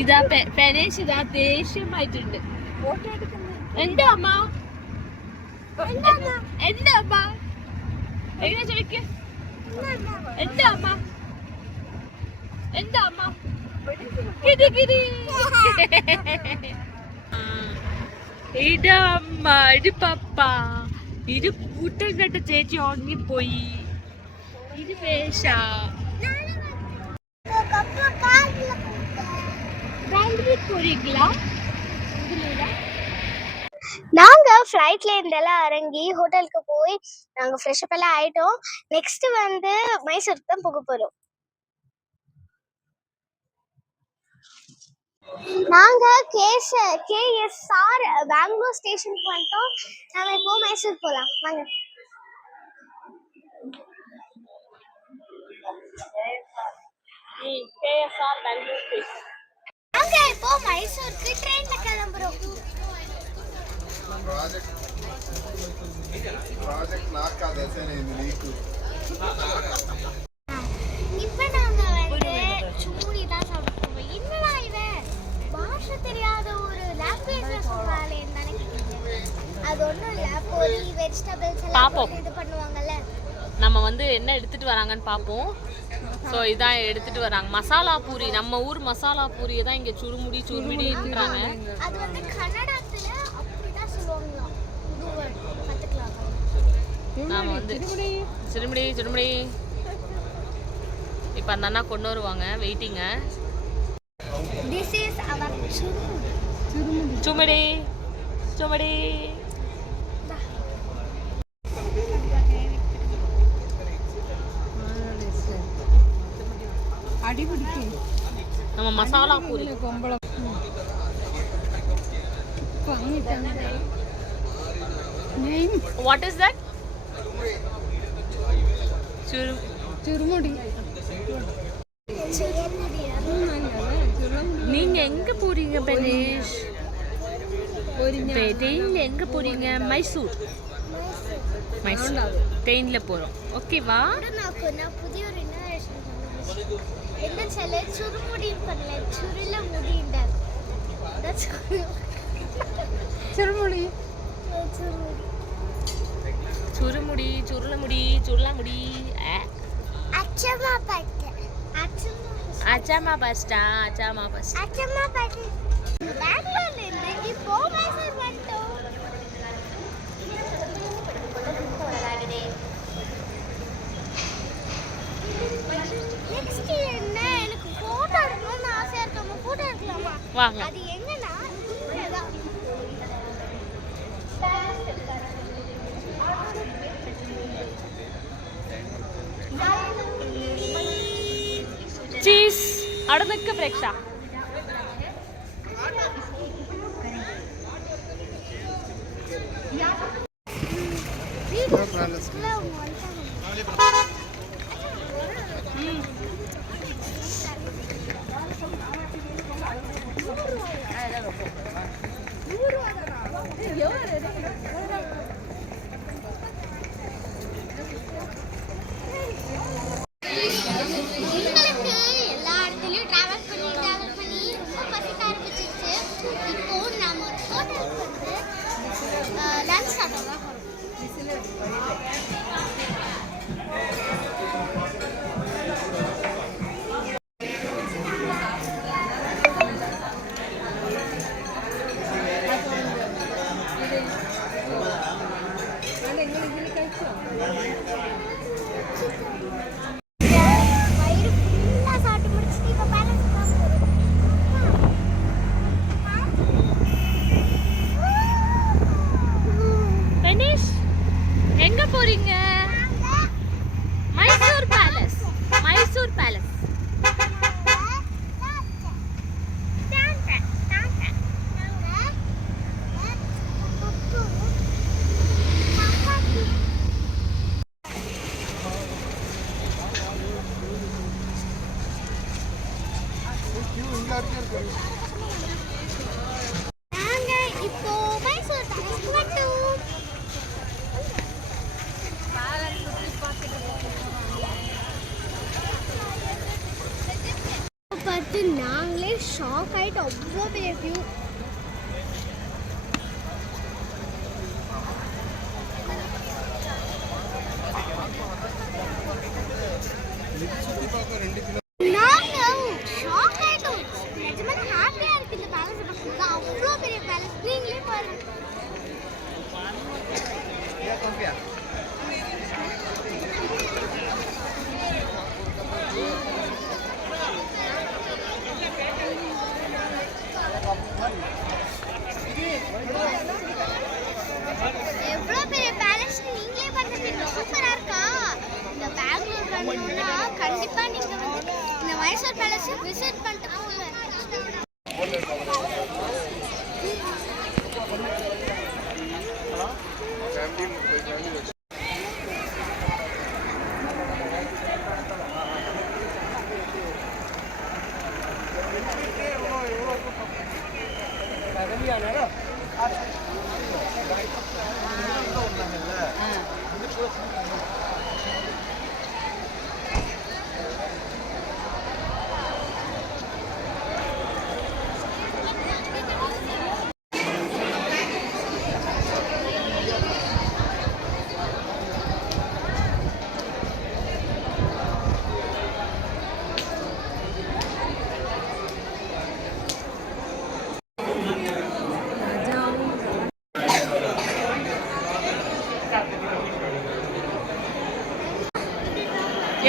ഇതാ പെനേഷ് ഇതാ ദേഷ്യമായിട്ടുണ്ട്. എന്താ അമ്മ എന്താ അമ്മ എങ്ങനെ ചോദിക്ക എന്താ അമ്മ എന്താ അമ്മ കിരി ഇതാ അമ്മ ഇത് പപ്പ ഇത് കൂട്ടം കെട്ട ചേച്ചി ഉറങ്ങിപ്പോയി. ഇത് പേശ போறீங்களா? நாங்க ஃப்ளைட்ல இருந்தெல்லாம் இறங்கி ஹோட்டலுக்கு போய் நாங்க ஃப்ரெஷ் அப் எல்லாம் ஆயிட்டோம். நெக்ஸ்ட் வந்து மைசூருக்கு தான் போக போறோம். நாங்க KSR பெங்களூர் ஸ்டேஷனுக்கு வந்துட்டோம். நாம இப்போ மைசூர் போலாம் வாங்க. KSR Bengaluru station. நாங்க இப்போ மைசூருக்கு ட்ரெயின்ல கிளம்புறோம். ப்ராஜெக்ட் லாக் ஆதேசே நீக்கு. இப்போ நாங்க வந்து சூரி தான் சாப்பிடுறோம். என்னடா இவன் பாஷை தெரியாத ஒரு லாங்குவேஜ்ல சொல்றாளே நினைக்கிறீங்க. அது ஒண்ணும் இல்ல, பொரி வெஜிடபிள்ஸ் எல்லாம் இது பண்ணுவாங்கல்ல. நம்ம வந்து என்ன எடுத்துட்டு வராங்கன்னு பாப்போம். ஸோ இதான் எடுத்துட்டு வராங்க மசாலா பூரி. நம்ம ஊர் மசாலா பூரியை தான் இங்கே சுருமுடின்றாங்க. அது வந்து கன்னடத்துல அப்படிதான் சொல்லுவாங்க. நாம வந்து சுருமுடி இப்போ அந்த அண்ணா கொண்டு வருவாங்க. வெயிட்டிங்க. This is our சுருமுடி. நம்ம masala puri. What is that? சுருமுடி. நீங்க எங்க போறீங்க பெனேஷ்? ட்ரெயின்ல எங்க போறீங்க? மைசூர் ட்ரெயின்ல போறோம். ஓகேவா? நான் புதிய ஒரு இன்னோவேஷன் சொன்னேன். என்ன சொல்ல சுருமுடி பண்ணல சுருள முடிண்டார். தட்ஸ் சுருமுடி. சுருளமுடி. அச்சம்மா பஸ்டா. பெங்களூர்ல இருந்து இப்போ மைசூர் வந்துட்டோம். நெக்ஸ்ட் என்ன எனக்கு போட்டோ எடுக்கணும்னு ஆசையா இருக்கு. போட்டோ எடுக்கலாமா? வாங்க. அது எங்கன்னா चीज अडनक्क प्रेक्षा நாங்க இப்போ மைசூர் பேலஸ்க்கு வந்துட்டோம். பார்த்து நாங்களே ஷாக் ஆயிட்டு அவ்வளோ பெரிய வியூ. நாங்க ஷாக் ஆயிட்டோம். நிஜமாவே ஹாப்பியா இருக்கு இந்த பேலஸ் பார்க்கும்போது. அவ்வளோ பெரிய பேலஸ். நீங்களே பாருங்க. எவ்வளோ பெரிய பேலஸ் நீங்களே பார்த்துருப்பீங்க. சூப்பரா இருக்கா? இந்த பெங்களூர் வரணும்னா கண்டிப்பா நீங்க வந்து இந்த மைசூர் பேலஸ் விசிட் பண்ணிட்டு போங்க.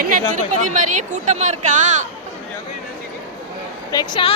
என்ன திருப்பதி மாதிரியே கூட்டமா இருக்கா? பிரேக்ஷா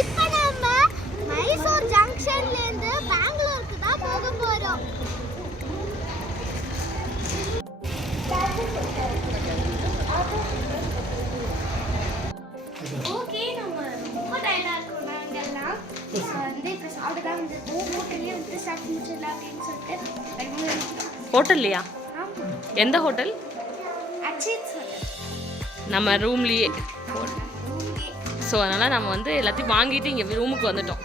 இப்போ நம்ம மைசூர் ஜங்ஷன்ல இருந்து பெங்களூருக்கு தான் போக போறோம். ஓகே, நம்ம ரொம்ப டயர்டா இருக்கோம் நாங்கெல்லாம். வந்து இப்போ சாப்பிடலாம் வந்து ஹோட்டல்லே வந்து சாப்பிட்டு முடிச்சிடலாம் அப்படின்னு சொல்லிட்டு ஹோட்டல்லையா? எந்த ஹோட்டல்? அச்சித் ஹோட்டல். நம்ம ரூம்லேயே. ஸோ அதனால் நம்ம வந்து எல்லாத்தையும் வாங்கிட்டு இங்கே ரூமுக்கு வந்துட்டோம்.